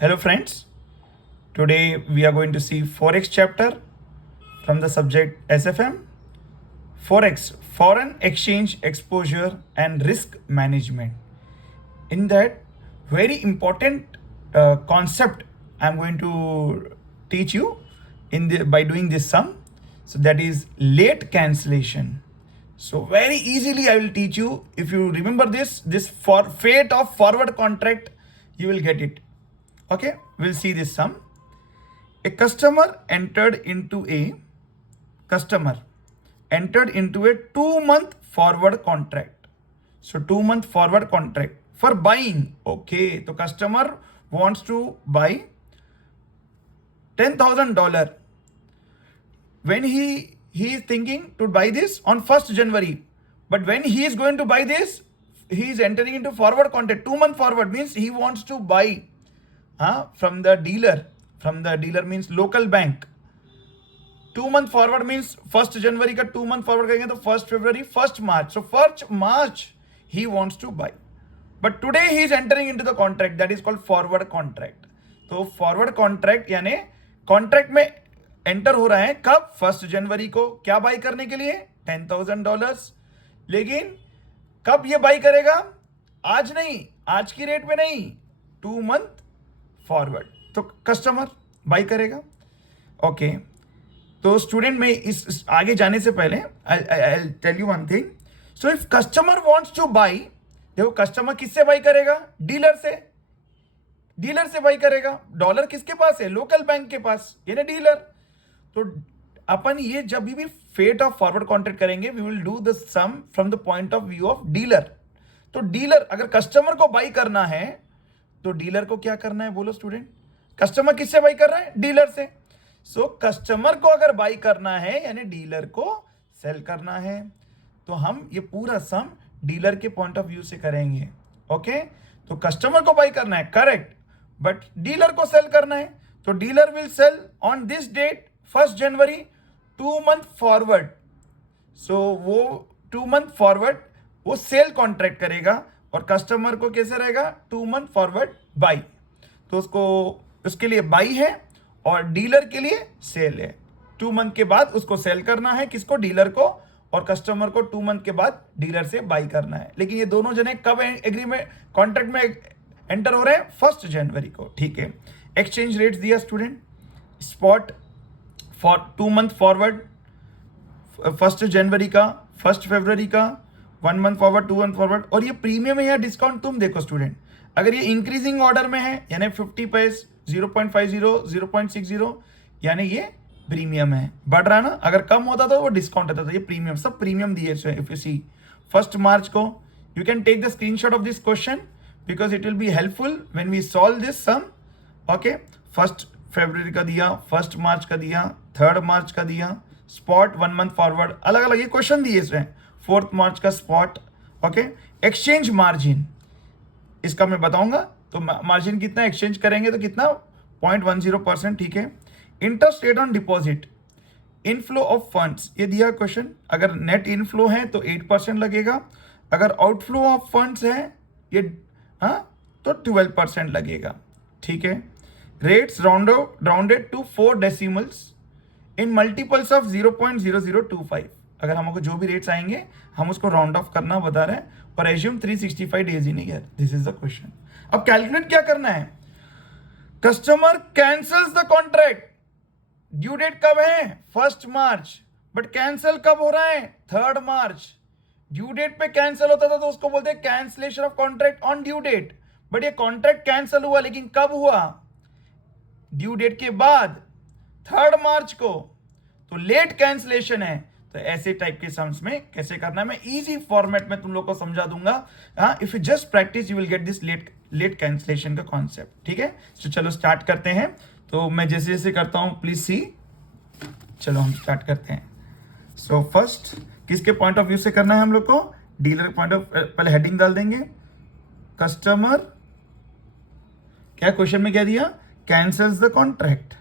Hello friends, today we are going to see Forex chapter from the subject SFM. Forex, Foreign Exchange Exposure and Risk Management. In that very important concept I'm going to teach you by doing this sum. So that is late cancellation. So very easily I will teach you. If you remember this for fate of forward contract, you will get it. Okay, we'll see this sum. A customer entered into a 2-month forward contract. So 2-month forward contract for buying. Okay, so customer wants to buy $10,000. When he is thinking to buy this on 1st January, but when he is going to buy this, he is entering into forward contract. 2-month forward means he wants to buy from the dealer. From the dealer means local bank. 2-month forward means 1st January का 2-month forward करेंगे तो 1st February, 1st March. So 1st March he wants to buy. But today he is entering into the contract, that is called forward contract. तो forward contract यानी contract में enter हो रहा है कब? 1st January को. क्या बाई करने के लिए? $10,000. लेकिन कब ये बाई करेगा? आज नहीं, आज की रेट में नहीं, 2-month फॉरवर्ड. तो कस्टमर बाई करेगा. ओके, तो स्टूडेंट में इस आगे जाने से पहले I tell you one thing. So if customer wants to buy, देखो कस्टमर किससे बाई करेगा? डीलर से बाई करेगा. डॉलर किसके पास है? लोकल बैंक के पास, यानी डीलर. तो अपन ये जब भी फेट ऑफ फॉरवर्ड कॉन्ट्रैक्ट करेंगे, we will do the sum from the point of view of dealer. तो डीलर अगर कस्टमर को बाई करना है तो डीलर को क्या करना है? बोलो स्टूडेंट. कस्टमर किससे बाई कर रहा है? डीलर से. सो कस्टमर को अगर बाई करना है यानी डीलर को सेल करना है, तो हम ये पूरा सम डीलर के पॉइंट ऑफ व्यू से करेंगे. ओके, तो कस्टमर को बाई करना है, करेक्ट, बट डीलर को सेल करना है. तो dealer will sell on this date 1st January 2-month forward. So वो 2-month फॉरवर्ड वो सेल कॉन्ट्रैक्ट करेगा और कस्टमर को कैसे रहेगा? 2-month forward by. तो उसके लिए बाई है और डीलर के लिए सेल है. 2 मंथ के बाद उसको सेल करना है, किसको? डीलर को. और कस्टमर को 2 मंथ के बाद डीलर से बाई करना है. लेकिन ये दोनों जने कब एग्रीमेंट कॉन्ट्रैक्ट में एंटर हो रहे हैं? 1st January को. ठीक है. एक्सचेंज रेट्स दिया student. Spot for 2-month forward 1st January का, 1st February का, 1-month फॉरवर्ड, 2-month फॉरवर्ड. और ये प्रीमियम है या डिस्काउंट? तुम देखो स्टूडेंट, अगर ये इंक्रीजिंग ऑर्डर में है यानी 50 पैसे, 0.50, 0.60, यानी ये प्रीमियम है, बढ़ रहा है ना. अगर कम होता तो वो डिस्काउंट होता था. ये प्रीमियम, सब प्रीमियम दिए. If you see 1st March को, you can take the screenshot of this question because it will be helpful when we solve this sum. Okay, 1st February का दिया, 1st March का दिया, 3rd March का दिया. Spot 1-month forward अलग अलग ये क्वेश्चन दिए इसमें. 4th March का स्पॉट. ओके, एक्सचेंज मार्जिन इसका मैं बताऊंगा. तो मार्जिन कितना एक्सचेंज करेंगे तो कितना? 0.10%. ठीक है. Interest rate on deposit, inflow of funds, ये दिया क्वेश्चन. अगर नेट इनफ्लो है तो 8% लगेगा. अगर आउटफ्लो ऑफ फंड्स है ये तो 12% लगेगा. ठीक है. Rates rounded to 4 decimals in multiples of 0.0025. अगर हमको जो भी रेट्स आएंगे हम उसको राउंड ऑफ करना बता रहे हैं. और assume 365 days in year. This is the question. अब कैलकुलेट क्या करना है? Customer cancels the contract. Due date कब है? 1st March. बट कैंसल कब हो रहा है? 3rd March. ड्यू डेट पे कैंसल होता था तो उसको बोलते हैं cancellation of contract on due date. But ये कॉन्ट्रैक्ट कैंसल हुआ, लेकिन कब हुआ? ड्यू डेट के बाद, 3rd March को. तो लेट कैंसलेशन है. तो ऐसे टाइप के सम्स में कैसे करना है मैं इजी फॉर्मेट में तुम लोग को समझा दूंगा. If you just practice you will get this late cancellation का कॉन्सेप्ट. ठीक है. तो चलो स्टार्ट करते हैं. तो मैं जैसे जैसे करता हूं प्लीज सी. चलो हम स्टार्ट करते हैं. सो फर्स्ट किसके पॉइंट ऑफ व्यू से करना है हम लोग को? Dealer point of. पहले हेडिंग डाल देंगे. कस्टमर, क्या क्वेश्चन में क्या दिया? Cancels the contract.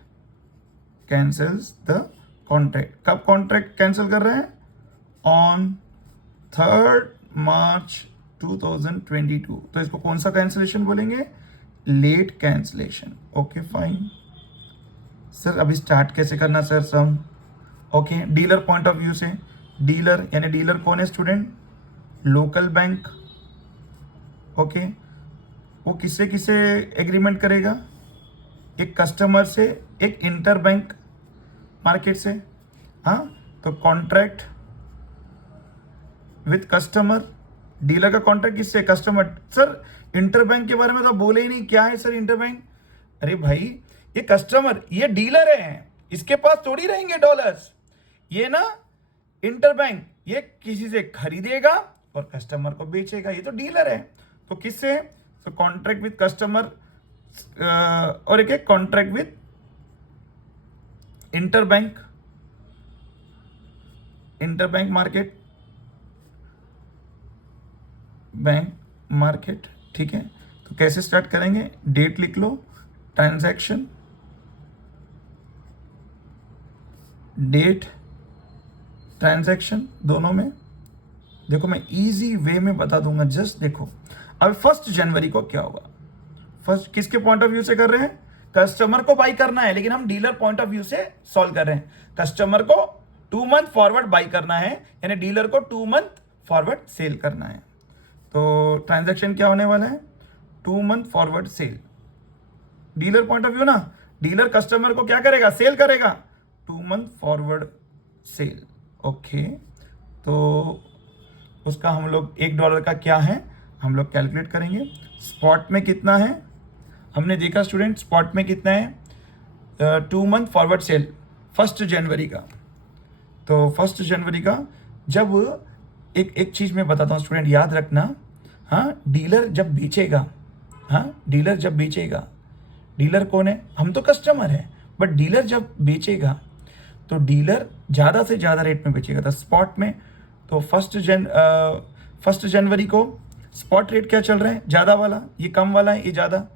Cancels the contract. कब कॉन्ट्रैक्ट कैंसिल कर रहे हैं? On 3rd March 2022. तो इसको कौन सा कैंसिलेशन बोलेंगे? Late cancellation. Okay fine sir, अभी स्टार्ट कैसे करना sir sum? Okay, dealer point of view से, डीलर यानी डीलर कौन है स्टूडेंट? Local bank. ओके, वो किससे किससे एग्रीमेंट करेगा? एक कस्टमर से, एक इंटर बैंक मार्केट से। हाँ, तो कॉन्ट्रैक्ट विथ कस्टमर, डीलर का कॉन्ट्रैक्ट किससे? कस्टमर। सर इंटर बैंक के बारे में तो बोले ही नहीं, क्या है सर इंटर बैंक? अरे भाई, ये कस्टमर, ये डीलर है, इसके पास थोड़ी रहेंगे डॉलर्स। ये ना इंटर बैंक, ये किसी से खरीदेगा और कस्टमर को बेचेगा, ये तो डीलर है। तो किससे? तो कॉन्ट्रैक्ट विथ कस्टमर, और एक contract with inter bank market, bank market. ठीक है, तो कैसे स्टार्ट करेंगे? डेट लिख लो, ट्रांजैक्शन डेट, ट्रांजैक्शन दोनों में। देखो मैं इजी वे में बता दूंगा, जस्ट देखो। अब 1 जनवरी को क्या होगा? फर्स्ट किसके पॉइंट ऑफ व्यू से कर रहे हैं? कस्टमर को बाई करना है, लेकिन हम डीलर पॉइंट ऑफ व्यू से सॉल्व कर रहे हैं। कस्टमर को 2 मंथ फॉरवर्ड बाई करना है, यानी डीलर को 2 मंथ फॉरवर्ड सेल करना है। तो ट्रांजैक्शन क्या होने वाला है? 2 month forward sale. Dealer point of view ना, डीलर कस्टमर को क्या करेगा? सेल करेगा, 2 मंथ फॉरवर्ड सेल। ओके, तो उसका हम लोग $1 का क्या है हम लोग कैलकुलेट करेंगे। स्पॉट में कितना है हमने देखा स्टूडेंट? स्पॉट में कितना है? 2 मंथ फॉरवर्ड सेल 1 जनवरी का। तो 1 जनवरी का, जब एक चीज़ मैं बताता हूँ स्टूडेंट, याद रखना। हाँ, डीलर जब बेचेगा, हाँ डीलर जब बेचेगा, डीलर कौन है? हम तो कस्टमर है, बट डीलर जब बेचेगा तो डीलर ज़्यादा से ज़्यादा रेट में बेचेगा। तो स्पॉट में, तो 1 जनवरी को स्पॉट रेट क्या चल रहा है? ज़्यादा वाला, ये कम वाला है, ये ज़्यादा।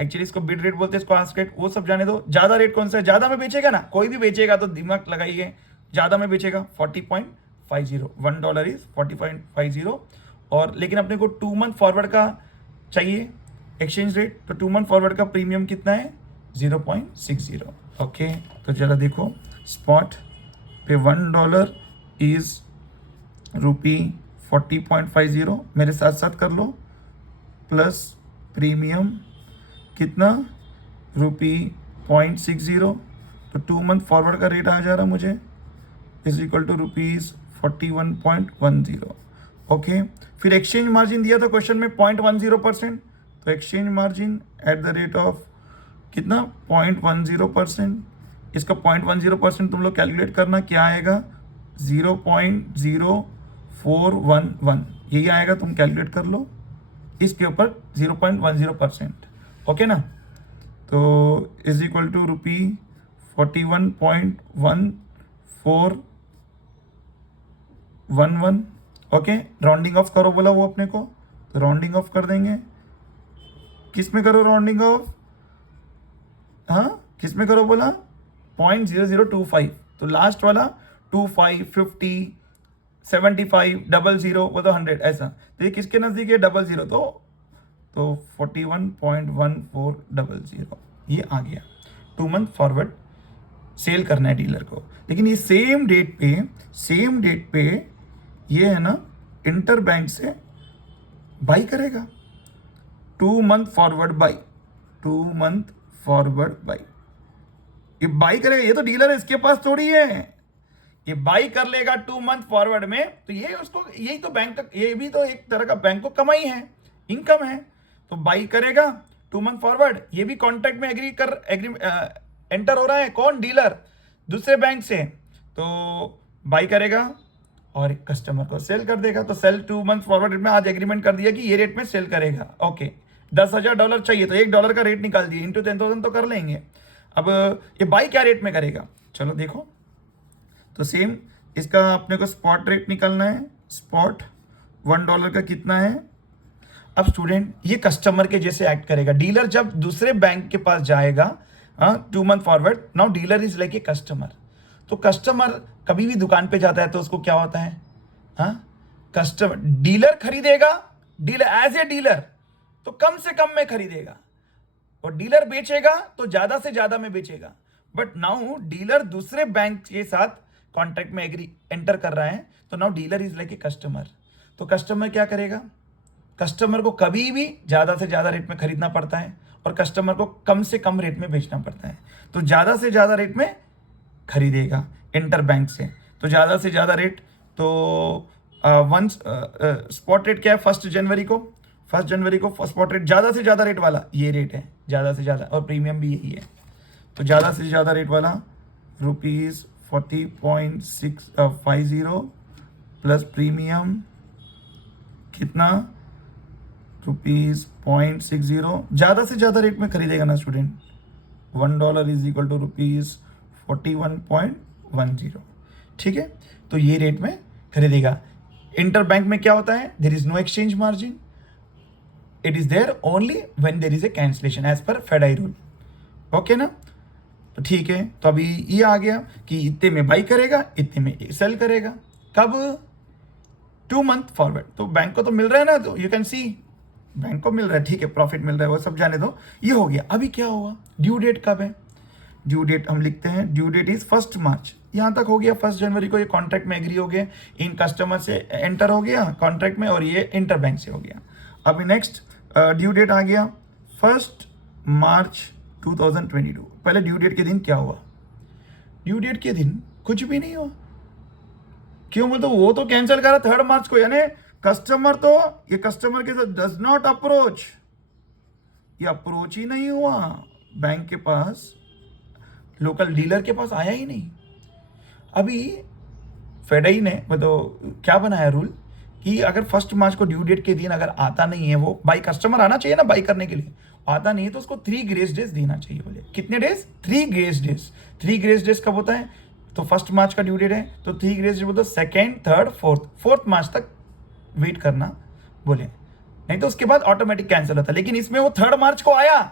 एक्चुअली इसको बिड रेट बोलते हैं, इसको आस्क रेट, वो सब जाने दो। ज़्यादा रेट कौन सा है? ज़्यादा में बेचेगा ना, कोई भी बेचेगा तो दिमाग लगाइए, ज़्यादा में बेचेगा 40.50, $1 इज 40.50। और लेकिन अपने को 2 मंथ फॉरवर्ड का चाहिए एक्सचेंज रेट, तो 2 मंथ फॉरवर्ड का प्रीमियम कितना है? 0.60। ओके, तो जरा देखो, स्पॉट पे $1 इज ₹40.50, मेरे साथ साथ कर लो, प्लस प्रीमियम कितना? ₹0.60। तो 2 मंथ फॉरवर्ड का रेट आ जा रहा मुझे इज इक्वल टू ₹41.10। ओके, फिर एक्सचेंज मार्जिन दिया था क्वेश्चन में 0.10%, तो exchange margin eight the rate of कितना? 0.10%। इसका 0.10% तुम लोग कैलकुलेट करना, क्या आएगा? 0.0411, यही आएगा, तुम कैलकुलेट कर लो। इसके ऊपर 0.10%, ओके ना? तो is equal to ₹41.1411। Okay, rounding off करो बोला वो अपने को, तो राउंडिंग ऑफ कर देंगे। किस में करो राउंडिंग ऑफ? हाँ, किस में करो बोला? 0.0025। तो लास्ट वाला 25, 50, 75, 00, वो तो 100, ऐसा। तो ये किसके नज़दीक है? 00। तो 41.1400 ये आ गया। 2 मंथ फॉरवर्ड सेल करना है डीलर को, लेकिन ये सेम डेट पे ये है ना इंटर बैंक से बाई करेगा। 2 month forward by, 2 month forward by, ये बाई करेगा। ये तो डीलर है, इसके पास थोड़ी है, ये बाई कर लेगा 2 मंथ फॉरवर्ड में। तो ये उसको, यही तो बैंक का, ये भी तो एक तरह का बैंक को कमाई है, इनकम है। तो बाई करेगा 2 मंथ फॉरवर्ड, ये भी कॉन्ट्रैक्ट में एंटर हो रहा है। कौन? डीलर, दूसरे बैंक से। तो बाई करेगा और कस्टमर को सेल कर देगा। तो सेल 2 मंथ फॉरवर्ड रेट में आज एग्रीमेंट कर दिया कि ये रेट में सेल करेगा। ओके, $10,000 चाहिए तो $1 का रेट निकाल दिए, इंटू 10,000 तो कर लेंगे। अब ये बाई क्या रेट में करेगा? चलो देखो, तो सेम इसका अपने को स्पॉट रेट निकालना है। स्पॉट $1 का कितना है? अब स्टूडेंट, ये कस्टमर के जैसे एक्ट करेगा। डीलर जब दूसरे बैंक के पास जाएगा, 2 month forward, now dealer is like a customer. तो कस्टमर कभी भी दुकान पे जाता है तो उसको क्या होता है? डीलर खरीदेगा, डीलर एज ए डीलर तो कम से कम में खरीदेगा। और डीलर बेचेगा तो ज्यादा से ज्यादा में बेचेगा। बट नाउ डीलर दूसरे बैंक के साथ कॉन्ट्रैक्ट में एग्री एंटर कर रहा है, तो now dealer is like a customer. तो कस्टमर क्या करेगा, कस्टमर को कभी भी ज्यादा से ज्यादा रेट में खरीदना पड़ता है और कस्टमर को कम से कम रेट में बेचना पड़ता है। तो ज्यादा से ज्यादा रेट में खरीदेगा इंटर बैंक से, तो ज्यादा से ज्यादा रेट, तो वन स्पॉट रेट क्या है 1 जनवरी को, 1 जनवरी को स्पॉट रेट ज्यादा से ज्यादा रेट वाला ये रेट है, ज्यादा से ज्यादा, और प्रीमियम भी यही है। तो ज्यादा से ज्यादा रेट वाला ₹40.650 प्लस प्रीमियम कितना ₹0.60। ज्यादा से ज्यादा रेट में खरीदेगा ना स्टूडेंट, $1 इज इक्वल टू ₹41.10। ठीक है, तो ये रेट में खरीदेगा। इंटर बैंक में क्या होता है, there is no exchange margin, it is there only when there is a cancellation as per FEDAI rule. Okay ना, तो ठीक है, तो अभी ये आ गया कि इतने में बाई करेगा, इतने में सेल करेगा। कब, 2 मंथ फॉरवर्ड। तो बैंक को तो मिल रहा है ना, तो यू कैन सी बैंक को मिल रहा है, ठीक है, प्रॉफिट मिल रहा है, वो सब जाने दो। ये हो गया। अभी क्या होगा, ड्यू डेट कब है, ड्यू डेट हम लिखते हैं, ड्यू डेट इज 1 मार्च। यहां तक हो गया, 1 जनवरी को ये कॉन्ट्रैक्ट में एग्री हो गया, इन कस्टमर से एंटर हो गया कॉन्ट्रैक्ट में, और ये इंटर बैंक से हो गया। अभी नेक्स्ट ड्यू डेट आ गया 1 मार्च 2022। पहले ड्यू डेट के दिन क्या हुआ, ड्यू डेट के दिन कुछ भी नहीं हुआ। क्यों बोलते, वो तो कैंसिल करा 3 मार्च को, यानी कस्टमर तो, ये कस्टमर के साथ डज नॉट अप्रोच, ये अप्रोच ही नहीं हुआ बैंक के पास, लोकल डीलर के पास आया ही नहीं। अभी फेडई ने मतलब क्या बनाया रूल कि अगर 1 मार्च को ड्यू डेट के दिन अगर आता नहीं है, वो बाई कस्टमर आना चाहिए ना बाई करने के लिए, आता नहीं है तो उसको 3 ग्रेस डेज देना चाहिए। बोले कितने days, 3 grace days. 3 grace days कब होता है, तो 1 मार्च का ड्यू डेट है तो 3 ग्रेस डेज बोलते 2nd, 3rd, 4th मार्च तक वेट करना बोले, नहीं तो उसके बाद ऑटोमेटिक कैंसिल होता है। लेकिन इसमें वो 3rd मार्च को आया,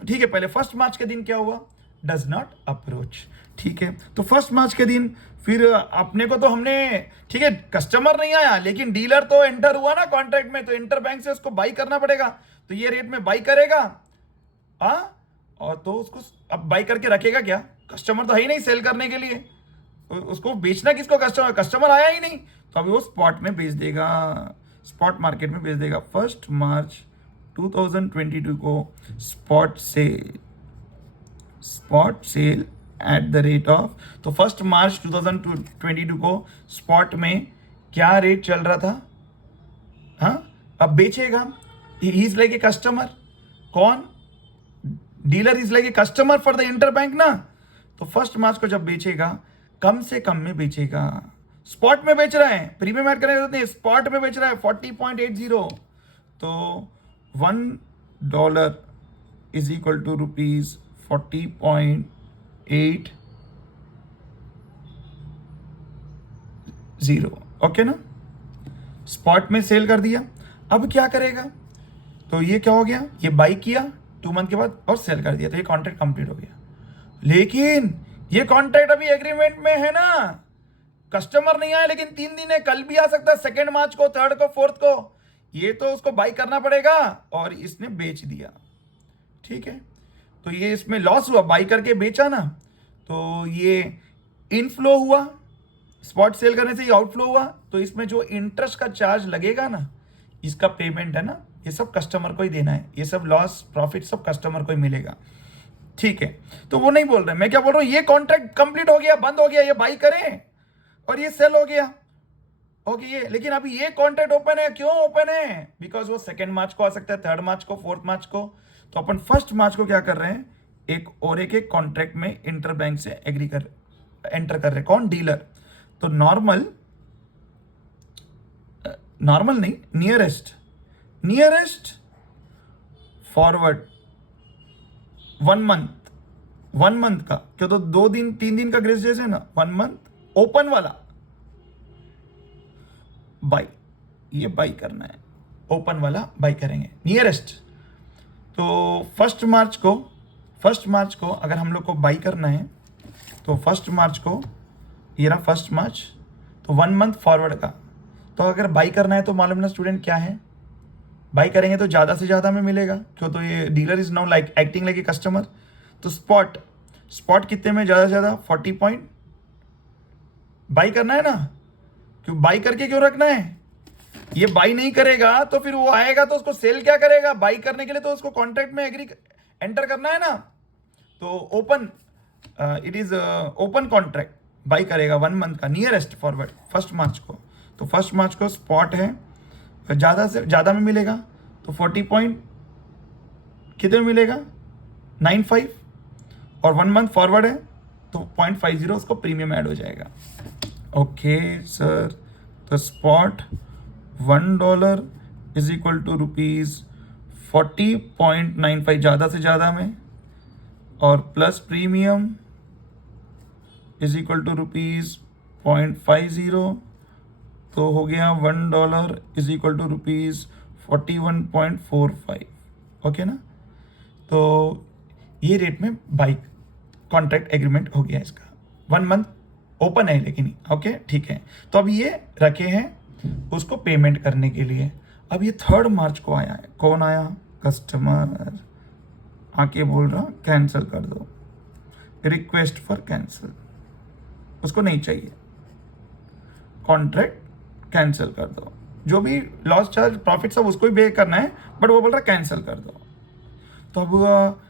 तो ठीक है, पहले 1 मार्च के दिन क्या हुआ, डज नॉट अप्रोच। ठीक है, तो 1 मार्च के दिन फिर अपने को तो हमने, ठीक है, कस्टमर नहीं आया लेकिन डीलर तो एंटर हुआ ना कॉन्ट्रैक्ट में, तो इंटर बैंक से उसको बाई करना पड़ेगा, तो ये रेट में बाई करेगा। और तो उसको अब बाई करके रखेगा क्या, कस्टमर तो है ही नहीं सेल करने के लिए, उसको बेचना किसको, कस्टमर आया ही नहीं, तो अभी वो स्पॉट में बेच देगा, स्पॉट मार्केट में बेच देगा। 1 मार्च 2022 को spot sale at the rate of, तो 1 मार्च 2022 को स्पॉट में क्या रेट चल रहा था, अब बेचेगा, he is like a customer, कौन, dealer is like a customer for the inter bank ना। तो 1 मार्च को जब बेचेगा कम से कम में बेचेगा, स्पॉट में बेच रहा है, प्रीमियम ऐड करने नहीं, स्पॉट में बेच रहा है 40.80, तो $1 इज इक्वल टू ₹40.80। ओके ना, स्पॉट में सेल कर दिया। अब क्या करेगा, तो ये क्या हो गया, ये बाई किया 2 मंथ के बाद और सेल कर दिया, तो ये कॉन्ट्रैक्ट कंप्लीट हो गया। लेकिन ये कॉन्ट्रैक्ट अभी एग्रीमेंट में है ना, कस्टमर नहीं आया लेकिन 3 दिन है, कल भी आ सकता है, 2 मार्च को, 3rd को, 4th को, ये तो उसको बाई करना पड़ेगा, और इसने बेच दिया। ठीक है, तो ये इसमें लॉस हुआ, बाई करके बेचा ना, तो ये इनफ्लो हुआ, स्पॉट सेल करने से ये आउटफ्लो हुआ, तो इसमें जो इंटरेस्ट का चार्ज लगेगा ना, इसका पेमेंट है ना, ये सब कस्टमर को ही देना है, ये सब लॉस प्रॉफिट सब कस्टमर को ही मिलेगा। ठीक है, तो वो नहीं बोल रहे, मैं क्या बोल रहा हूं, ये कॉन्ट्रैक्ट कंप्लीट हो गया, बंद हो गया, ये बाई करें और ये सेल हो गया, ओके ये, लेकिन अभी ये कॉन्ट्रैक्ट ओपन है, क्यों ओपन है, बिकॉज वो 2 मार्च को आ सकता है, 3rd मार्च को, 4th मार्च को, तो अपन 1 मार्च को क्या कर रहे हैं, एक और एक कॉन्ट्रैक्ट में इंटर बैंक से एंटर कर रहे हैं, कौन, डीलर। तो नॉर्मल नहीं, नियरेस्ट फॉरवर्ड 1 मंथ का, क्यों, तो 2 दिन 3 दिन का ग्रेस डेज है ना, 1 मंथ ओपन वाला बाई, ये बाई करना है, ओपन वाला बाई करेंगे नियरेस्ट। तो 1 मार्च को अगर हम लोग को बाई करना है, तो 1 मार्च को, ये रहा 1 मार्च, तो 1 मंथ फॉरवर्ड का, तो अगर बाई करना है तो मालूम ना स्टूडेंट क्या है, बाई करेंगे तो ज़्यादा से ज़्यादा में मिलेगा, क्यों, तो ये dealer is now like acting like a customer. तो स्पॉट कितने में, ज़्यादा से ज़्यादा 40 पॉइंट बाई करना है ना, क्यों बाई करके क्यों रखना है, ये बाई नहीं करेगा तो फिर वो आएगा तो उसको सेल क्या करेगा, बाई करने के लिए तो उसको कॉन्ट्रैक्ट में एग्री एंटर करना है ना। तो open, it is open contract by करेगा 1 मंथ का नियरेस्ट फॉरवर्ड 1 मार्च को। तो 1 मार्च को स्पॉट है, ज़्यादा से ज़्यादा में मिलेगा, तो 40 पॉइंट कितने में मिलेगा 95, और 1 मंथ फॉरवर्ड है तो 0.50 उसको प्रीमियम ऐड हो जाएगा। ओके सर, तो स्पॉट $1 इज इक्वल टू ₹40.95 ज़्यादा से ज़्यादा में, और plus premium is equal to ₹0.50, तो हो गया $1 इज इक्वल टू ₹41.45। ओके ना, तो ये रेट में बाइक कॉन्ट्रैक्ट एग्रीमेंट हो गया इसका, 1 मंथ ओपन है लेकिन। ओके ठीक है, तो अब ये रखे हैं उसको पेमेंट करने के लिए। अब ये 3 मार्च को आया है, कौन आया, कस्टमर आके बोल रहा कैंसिल कर दो, रिक्वेस्ट फॉर कैंसिल, उसको नहीं चाहिए, कॉन्ट्रैक्ट कैंसिल कर दो, जो भी लॉस चार्ज प्रॉफिट सब उसको ही पे करना है, बट वो बोल रहा कैंसिल कर दो। तो अब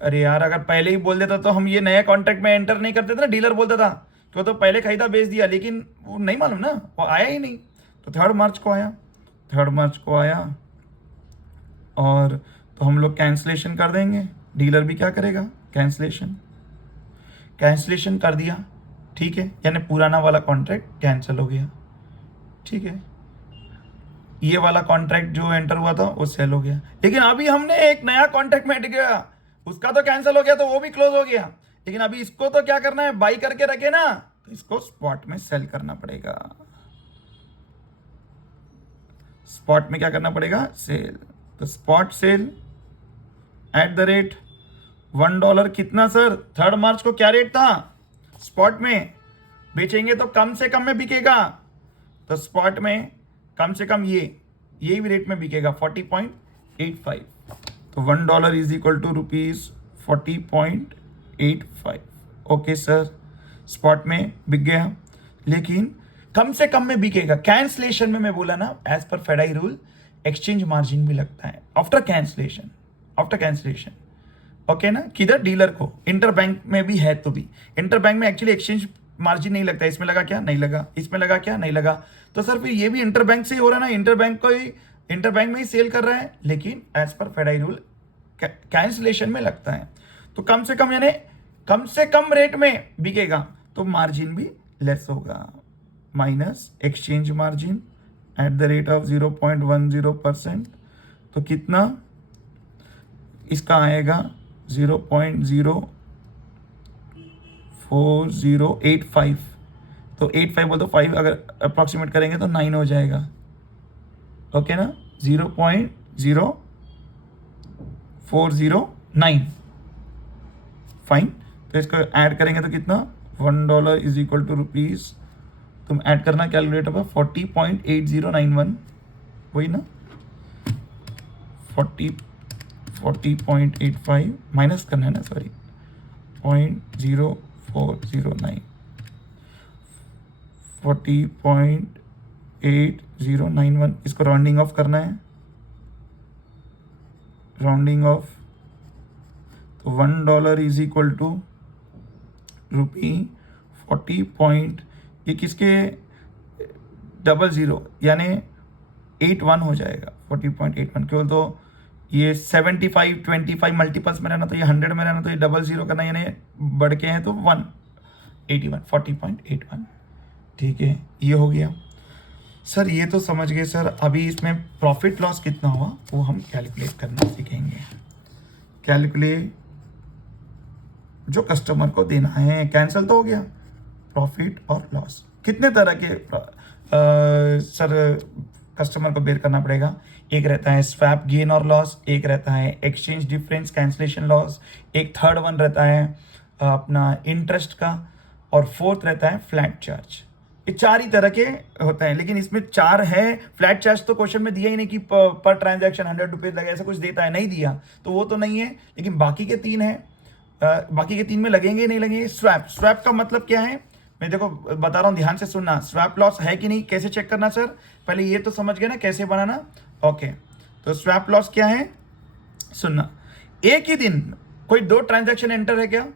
अरे यार, अगर पहले ही बोल देता तो हम ये नया कॉन्ट्रैक्ट में एंटर नहीं करते थे ना, डीलर बोलता था कि वो तो पहले खरीदा बेच दिया, लेकिन वो नहीं मालूम ना, वो आया ही नहीं। तो 3 मार्च को आया, 3 मार्च को आया, और तो हम लोग कैंसलेशन कर देंगे, डीलर भी क्या करेगा, कैंसलेशन कर दिया, ठीक है, यानी पुराना वाला कॉन्ट्रैक्ट कैंसिल हो गया, ठीक है, ये वाला कॉन्ट्रैक्ट जो एंटर हुआ था वो सेल हो गया। लेकिन अभी हमने एक नया कॉन्ट्रैक्ट में एंटर किया, उसका तो कैंसिल हो गया, तो वो भी क्लोज हो गया, लेकिन अभी इसको तो क्या करना है, बाई करके रखे ना, तो इसको स्पॉट में सेल करना पड़ेगा, स्पॉट में क्या करना पड़ेगा, सेल। तो spot sale at the rate $1, कितना सर, 3 मार्च को क्या रेट था, स्पॉट में बेचेंगे तो कम से कम में बिकेगा, तो स्पॉट में कम से कम यही भी रेट में बिकेगा 40.85, तो $1 is equal to ₹40.85। Okay sir, spot में बिक गया, लेकिन कम से कम में बिकेगा। कैंसलेशन में मैं बोला ना, as per FEDAI rule exchange margin भी लगता है आफ्टर कैंसलेशन, ओके ना, किधर, डीलर को, इंटर बैंक में भी है, तो भी इंटर बैंक में एक्चुअली एक्सचेंज मार्जिन नहीं लगता, इसमें लगा क्या, नहीं लगा, इसमें लगा क्या, नहीं लगा, तो सर फिर ये भी इंटर बैंक से ही हो रहा है ना, इंटर बैंक में ही सेल कर रहा है, लेकिन as per FEDAI rule cancellation में लगता है। तो कम से कम यानी कम से कम रेट में बिकेगा, तो मार्जिन भी लेस होगा, minus exchange margin eight the rate of 0.10%, तो कितना इसका आएगा 0.04085, तो 85 बोल तो 5 अगर अप्रॉक्सीमेट करेंगे तो 9 हो जाएगा, ओके ना, 0.0409, फाइन। तो इसको ऐड करेंगे तो कितना, $1 इज इक्वल टू रुपीज, तुम ऐड करना कैलकुलेटर पर 40.8091, वही ना, 40.85 माइनस करना है ना, सॉरी, 0.0409, 40.8091, इसको राउंडिंग ऑफ करना है, राउंडिंग ऑफ, तो $1 इज इक्वल टू ₹40. ये किसके 00 यानी 81 हो जाएगा, 40.81, क्यों, तो ये 75 25 मल्टीपल्स में रहना, तो ये 100 में रहना, तो ये 00 करना, यानी बढ़ के हैं तो 181, 40.81, ठीक है, ये हो गया सर, ये तो समझ गए सर। अभी इसमें प्रॉफिट लॉस कितना हुआ वो हम कैलकुलेट करना सीखेंगे, कैलकुलेट जो कस्टमर को देना है, कैंसिल तो हो गया, प्रॉफिट और लॉस कितने तरह के सर कस्टमर को बेयर करना पड़ेगा, एक रहता है स्वैप गेन और लॉस, एक रहता है एक्सचेंज डिफरेंस कैंसिलेशन लॉस, एक थर्ड वन रहता है अपना इंटरेस्ट का, और फोर्थ रहता है फ्लैट चार्ज। ये 4 ही तरह के होते हैं, लेकिन इसमें 4 है। फ्लैट चार्ज तो क्वेश्चन में दिया ही नहीं कि पर ट्रांजैक्शन 100 रुपीज लगे, ऐसा कुछ देता है, नहीं दिया, तो वो तो नहीं है। लेकिन बाकी के 3 है, बाकी के 3 में लगेंगे नहीं लगेंगे। स्वैप, स्वैप का मतलब क्या है, मैं देखो बता रहा हूँ, ध्यान से सुनना। स्वैप लॉस है कि नहीं, कैसे चेक करना सर, पहले ये तो समझ गए ना कैसे बनाना। ओके, तो स्वैप लॉस क्या है, सुनना। एक ही दिन कोई 2 ट्रांजैक्शन एंटर है क्या,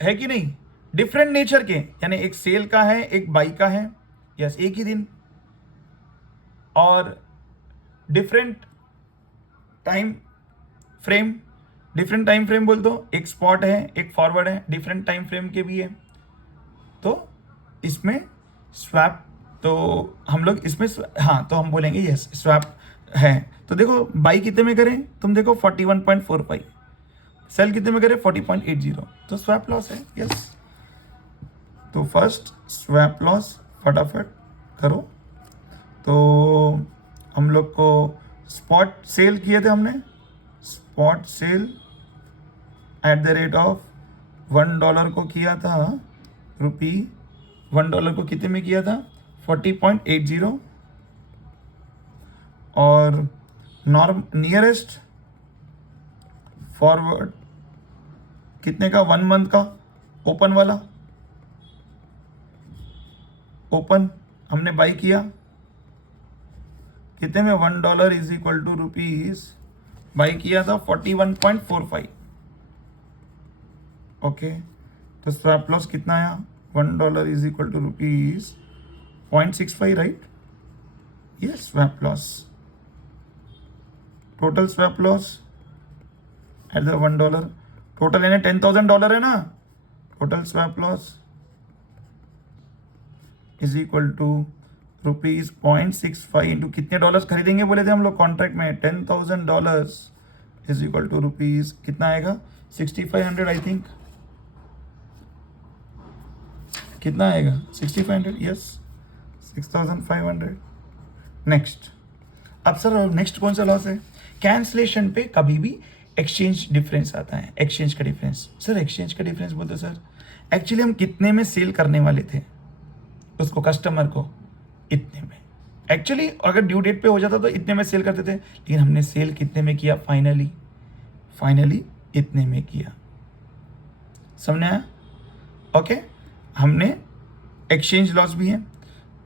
है कि नहीं, डिफरेंट नेचर के, यानी एक सेल का है एक बाई का है, यस, एक ही दिन, और different time frame. Different time frame बोल दो, एक स्पॉट है एक फॉरवर्ड है, डिफरेंट टाइम फ्रेम के भी है। तो इसमें स्वैप, तो हम लोग इसमें हाँ, तो हम बोलेंगे यस स्वैप है। तो देखो बाई कितने में करें, तुम देखो 41.45, सेल कितने में करें 40.80, तो स्वैप लॉस है, यस। तो फर्स्ट स्वैप लॉस फटाफट करो। तो हम लोग को स्पॉट सेल किए थे हमने, spot sale at the rate of $1 को किया था, रुपी $1 को कितने में किया था 40.80, और नॉर्म नियरेस्ट फॉरवर्ड कितने का, 1 मंथ का ओपन वाला, ओपन हमने बाई किया कितने में, $1 is equal to rupees, buy किया था 41.45। ओके, तो स्वैप लॉस कितना आया, $1 is equal to rupees 0.65, right, ये swap loss, total swap loss at the $1, total यानी $10,000 है ना, total swap loss is equal to rupees 0.65 into कितने डॉलर्स खरीदेंगे बोले थे हम लोग कॉन्ट्रैक्ट में, $10,000 इज इक्वल टू रुपीज कितना आएगा 6500, आई थिंक, कितना आएगा 6500, यस 6500। नेक्स्ट, अब सर नेक्स्ट कौन सा लॉस है, कैंसलेशन पे कभी भी एक्सचेंज डिफरेंस आता है, एक्सचेंज का डिफरेंस। सर एक्सचेंज का डिफरेंस बोलते सर, एक्चुअली हम कितने में सेल करने वाले थे उसको, कस्टमर को, इतने में। एक्चुअली अगर ड्यू डेट पे हो जाता तो इतने में सेल करते थे, लेकिन हमने सेल कितने में किया, फाइनली इतने में किया, समझ आया। ओके, हमने एक्सचेंज लॉस भी है,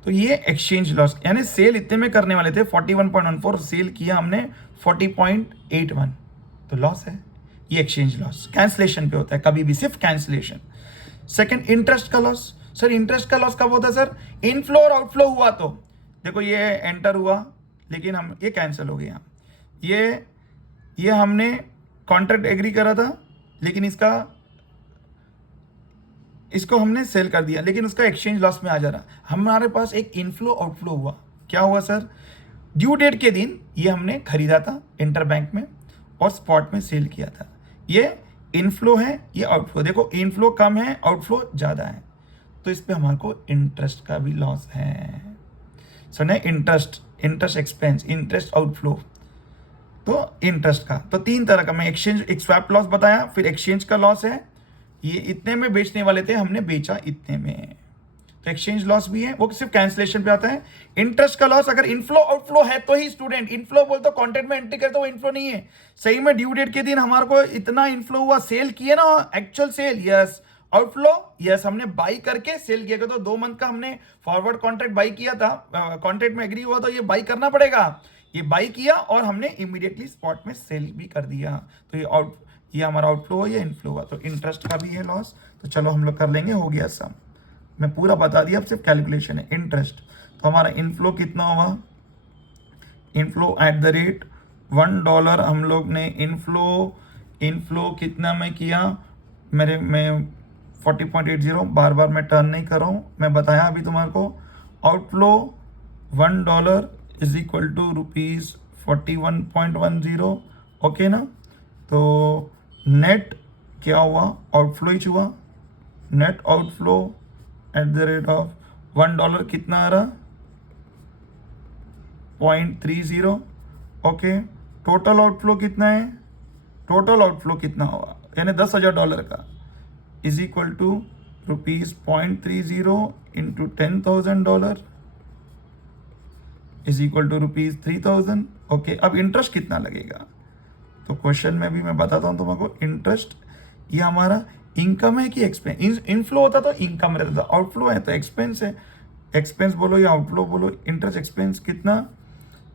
तो ये एक्सचेंज लॉस यानी सेल इतने में करने वाले थे 41.14, सेल किया हमने 40.81, तो लॉस है, ये एक्सचेंज लॉस कैंसलेशन पे होता है कभी भी, सिर्फ कैंसलेशन। सेकंड, इंटरेस्ट का लॉस। सर इंटरेस्ट का लॉस कब होता है सर, इनफ्लो और आउटफ्लो हुआ तो, देखो ये एंटर हुआ लेकिन हम ये कैंसिल हो गया, ये हमने कॉन्ट्रैक्ट एग्री करा था लेकिन इसको हमने सेल कर दिया, लेकिन उसका एक्सचेंज लॉस में आ जा रहा। हमारे पास एक इनफ्लो आउटफ्लो हुआ, क्या हुआ सर, ड्यू डेट के दिन ये हमने खरीदा था इंटर बैंक में और स्पॉट में सेल किया था, ये इनफ्लो है, ये आउटफ्लो। देखो इनफ्लो कम है, आउटफ्लो ज़्यादा है, तो इस पे हमारे को इंटरेस्ट का भी लॉस है। सुने, इंटरेस्ट एक्सपेंस, इंटरेस्ट आउटफ्लो, तो इंटरेस्ट का तो 3 तरह का मैं एक्सचेंज, एक स्वैप लॉस बताया, फिर एक्सचेंज का लॉस है, ये इतने में बेचने वाले थे हमने बेचा इतने में, तो एक्सचेंज लॉस भी है, वो सिर्फ कैंसिलेशन पे आता है। इंटरेस्ट का लॉस अगर इनफ्लो आउटफ्लो है तो ही, स्टूडेंट इनफ्लो बोल तो कॉन्ट्रैक्ट में एंट्री करते, वो इनफ्लो नहीं है। सही में ड्यू डेट के दिन हमारे को इतना इनफ्लो हुआ, सेल किए ना, actual sale, yes. Outflow, yes, हमने बाई करके सेल किया, तो 2 मंथ का हमने फॉरवर्ड कॉन्ट्रैक्ट बाई किया था, कॉन्ट्रैक्ट में एग्री हुआ, तो ये बाई करना पड़ेगा, ये बाई किया और हमने इमीडिएटली स्पॉट में सेल भी कर दिया, तो ये हमारा आउटफ्लो हुआ, ये इनफ्लो हुआ, तो इंटरेस्ट का भी है लॉस। तो चलो हम लोग कर लेंगे, हो गया सम, मैं पूरा बता दिया, अब सिर्फ कैलकुलेशन है। इंटरेस्ट, तो हमारा इनफ्लो कितना हुआ, इनफ्लो एट द रेट $1 हम लोग ने इनफ्लो कितना में किया, मैं 40.80, बार बार मैं टर्न नहीं कर रहा हूँ, मैं बताया अभी तुम्हारे को। Outflow $1 is equal to rupees 41.10, okay ना। तो नेट क्या हुआ, आउटफ्लो ही हुआ, net outflow at the rate of $1 कितना आ रहा, 0.30, ओके। टोटल आउटफ्लो कितना है, टोटल आउटफ्लो कितना हुआ यानी $10,000 का, is equal to ₹0.30 into $10,000 is equal to ₹3,000। Okay, अब इंटरेस्ट कितना लगेगा? तो क्वेश्चन में भी मैं बताता हूँ तुमको। इंटरेस्ट ये हमारा इनकम है कि एक्सपेंस? इनफ्लो होता तो इनकम रहता था, आउटफ्लो है तो एक्सपेंस है। एक्सपेंस बोलो या आउटफ्लो बोलो, इंटरेस्ट एक्सपेंस कितना?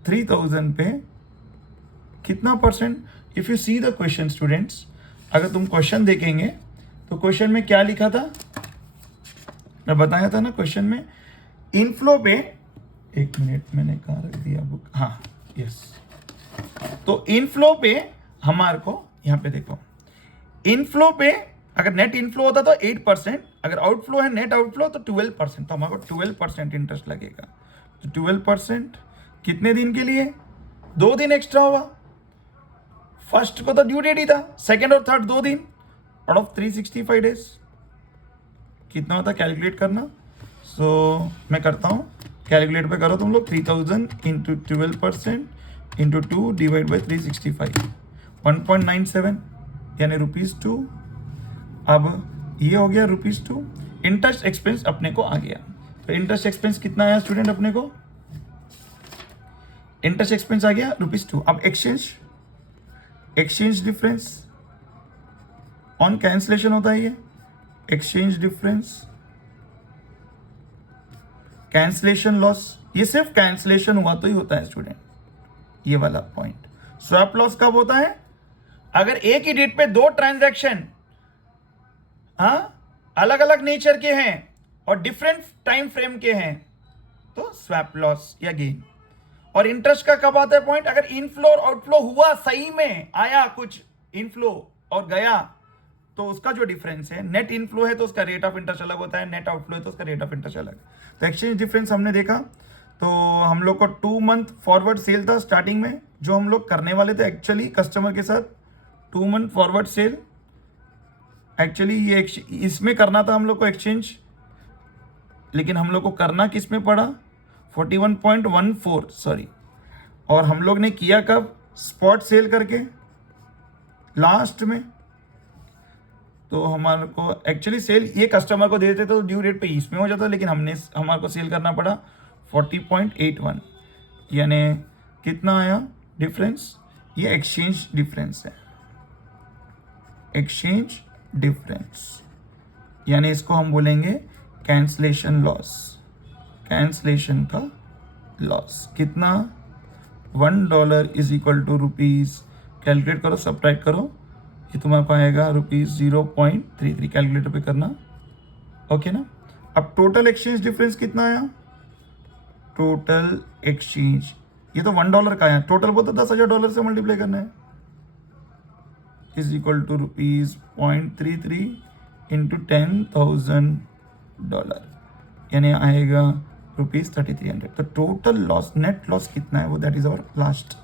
3,000 पे कितना percent? If you see the question students, अगर तुम क्वेश्चन देखेंगे तो क्वेश्चन में क्या लिखा था, मैं बताया था ना क्वेश्चन में, इनफ्लो पे, एक मिनट मैंने कहाँ रख दिया बुक, हाँ यस, तो इनफ्लो पे हमारे को यहाँ पे देखो, इनफ्लो पे अगर नेट इनफ्लो होता तो 8%, अगर आउटफ्लो है नेट आउटफ्लो तो 12%, तो हमारे को 12% इंटरेस्ट लगेगा। तो 12% कितने दिन के लिए? 2 दिन एक्स्ट्रा होगा। फर्स्ट को तो ड्यू डेट ही था, सेकेंड और थर्ड 2 दिन आउट ऑफ 365 डेज। कितना होता कैलकुलेट करना? सो मैं करता हूँ, कैलकुलेट पे करो तुम लोग। 3,000 इंटू 12% इंटू 2 डिवाइड बाई 365, 1.97 यानी ₹2। अब ये हो गया ₹2। इंटरेस्ट एक्सपेंस अपने को आ गया। तो इंटरेस्ट एक्सपेंस कितना आया स्टूडेंट अपने को? इंटरेस्ट एक्सपेंस आ गया ₹2। अब एक्सचेंज डिफरेंस ऑन कैंसलेशन होता है ये, एक्सचेंज डिफरेंस, कैंसलेशन लॉस, ये सिर्फ कैंसलेशन हुआ तो ही होता है स्टूडेंट, ये वाला पॉइंट। स्वैप लॉस कब होता है? अगर एक ही डेट पे 2 ट्रांजैक्शन अलग अलग नेचर के हैं और डिफरेंट टाइम फ्रेम के हैं, तो स्वैप लॉस या गेन। और इंटरेस्ट का कब आता है पॉइंट? अगर इनफ्लो और आउटफ्लो हुआ, सही में आया कुछ इनफ्लो और गया, तो उसका जो डिफरेंस है, नेट इनफ्लो है तो उसका रेट ऑफ इंटरेस्ट अलग होता है, नेट आउटफ्लो है तो उसका रेट ऑफ इंटरेस्ट अलग। तो एक्सचेंज डिफरेंस हमने देखा, तो हम लोग को 2 मंथ फॉरवर्ड सेल था स्टार्टिंग में, जो हम लोग करने वाले थे एक्चुअली कस्टमर के साथ। 2 मंथ फॉरवर्ड सेल एक्चुअली ये इसमें करना था हम लोग को एक्सचेंज, लेकिन हम लोग को करना किस में पड़ा? 41.14 सॉरी। और हम लोग ने किया कब? स्पॉट सेल करके लास्ट में। तो हमारे को एक्चुअली सेल ये कस्टमर को दे देते तो ड्यू डेट पे इसमें हो जाता, लेकिन हमारे को सेल करना पड़ा 40.81, यानी कितना आया डिफरेंस? ये एक्सचेंज डिफरेंस है, एक्सचेंज डिफरेंस, यानी इसको हम बोलेंगे कैंसलेशन लॉस, कैंसलेशन का लॉस। कितना? $1 is equal to rupees, calculate करो, सब्ट्रैक्ट करो, ये तुम्हारे को आएगा ₹0.33, कैलकुलेटर पे करना, ओके ना। अब टोटल एक्सचेंज डिफरेंस कितना आया? टोटल एक्सचेंज, ये तो $1 का आया, टोटल बोलते $10,000 से मल्टीप्लाई करना है, इज इक्वल टू ₹0.33 इंटू $10,000, यानी आएगा ₹3,300। तो टोटल लॉस, नेट लॉस कितना है वो, that is our last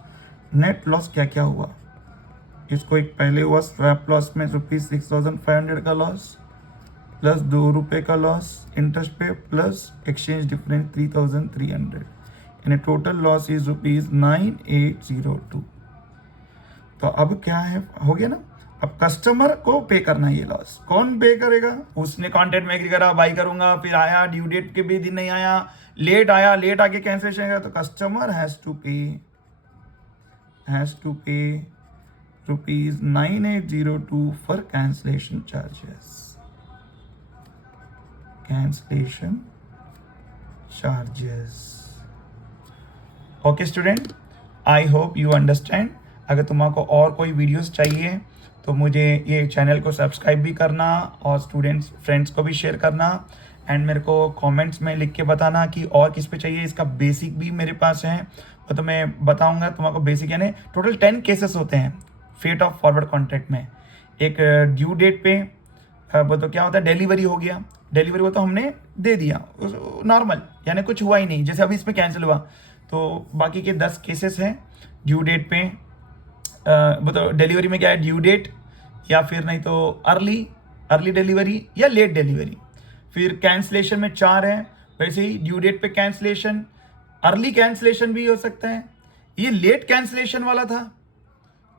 net loss. क्या क्या हुआ इसको? एक पहले हुआ स्वैप लॉस में ₹6,500 का लॉस, प्लस ₹2 का लॉस इंटरेस्ट पे, प्लस एक्सचेंज डिफरेंस 3,300, यानी टोटल लॉस इज ₹9,802। तो अब क्या है, हो गया ना। अब कस्टमर को पे करना है ये लॉस। कौन पे करेगा? उसने कॉन्ट्रैक्ट में एग्री करा, बाई करूंगा, फिर आया ड्यू डेट के भी दिन नहीं आया, लेट आया, लेट आके कैंसिलेशन गया, तो कस्टमर हैज टू पे ₹9,802 for cancellation charges, cancellation charges. Okay student, I hope you understand. अगर तुम्हारे और कोई वीडियोस चाहिए तो मुझे ये चैनल को सब्सक्राइब भी करना और स्टूडेंट्स फ्रेंड्स को भी शेयर करना, एंड मेरे को कमेंट्स में लिख के बताना कि और किस पे चाहिए। इसका बेसिक भी मेरे पास है, तो मैं बताऊंगा तुम्हारे को बेसिक, यानी टोटल 10 केसेस होते हैं फेट ऑफ फॉरवर्ड कॉन्ट्रैक्ट में। एक ड्यू डेट पे वो तो क्या होता है, डिलीवरी हो गया, डिलीवरी वो तो हमने दे दिया नॉर्मल, यानी कुछ हुआ ही नहीं, जैसे अभी इसमें कैंसिल हुआ। तो बाकी के 10 केसेस हैं ड्यू डेट पे, वो तो डिलीवरी में क्या है, ड्यू डेट या फिर नहीं तो अर्ली डिलीवरी या लेट डिलीवरी। फिर कैंसिलेशन में 4 है, वैसे ही ड्यू डेट पे कैंसिलेशन, अर्ली कैंसिलेशन भी हो सकता है, ये लेट कैंसिलेशन वाला था,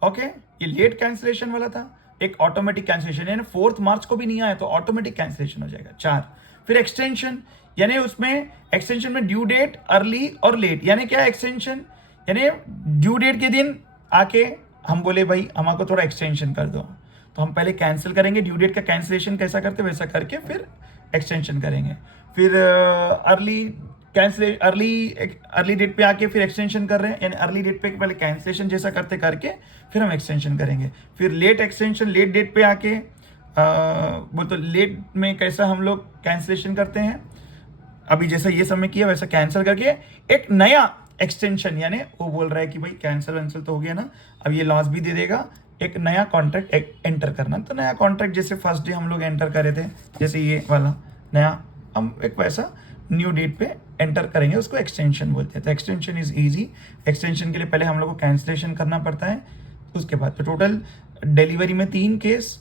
ओके, ये लेट कैंसिलेशन वाला था। एक ऑटोमेटिक कैंसिलेशन, यानी 4 मार्च को भी नहीं आया तो ऑटोमेटिक कैंसिलेशन हो जाएगा। 4, फिर एक्सटेंशन, यानी उसमें एक्सटेंशन में ड्यू डेट, अर्ली और लेट। यानी क्या एक्सटेंशन, यानी ड्यू डेट के दिन आके हम बोले भाई हमको थोड़ा एक्सटेंशन कर दो, तो हम पहले कैंसिल करेंगे, ड्यू डेट का कैंसिलेशन कैसा करते वैसा करके फिर एक्सटेंशन करेंगे। फिर अर्ली डेट पे आके फिर एक्सटेंशन कर रहे हैं, यानी अर्ली डेट पे पहले कैंसिलेशन जैसा करते करके फिर हम एक्सटेंशन करेंगे। फिर लेट एक्सटेंशन, लेट डेट पे आके वो तो लेट में कैसा हम लोग कैंसिलेशन करते हैं, अभी जैसा ये सब में किया वैसा कैंसिल करके एक नया एक्सटेंशन, यानी वो बोल रहा है कि भाई कैंसिल वैंसिल तो हो गया ना, अब ये लॉस भी दे देगा, एक नया कॉन्ट्रैक्ट एंटर करना। तो नया कॉन्ट्रैक्ट जैसे फर्स्ट डे हम लोग एंटर करे थे, जैसे ये वाला नया, हम एक वैसा न्यू डेट पे एंटर करेंगे, उसको एक्सटेंशन बोलते हैं। तो एक्सटेंशन इज ईजी। एक्सटेंशन के लिए पहले हम लोग को कैंसिलेशन करना पड़ता है, उसके बाद तो टोटल डिलीवरी में 3 केस,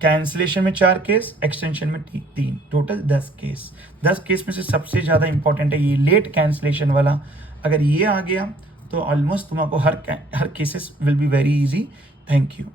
कैंसिलेशन में 4 केस, एक्सटेंशन में 3, टोटल 10 केस। 10 केस में से सबसे ज़्यादा इंपॉर्टेंट है ये लेट कैंसिलेशन वाला। अगर ये आ गया तो ऑलमोस्ट तुमको हर cases will be very easy. Thank you.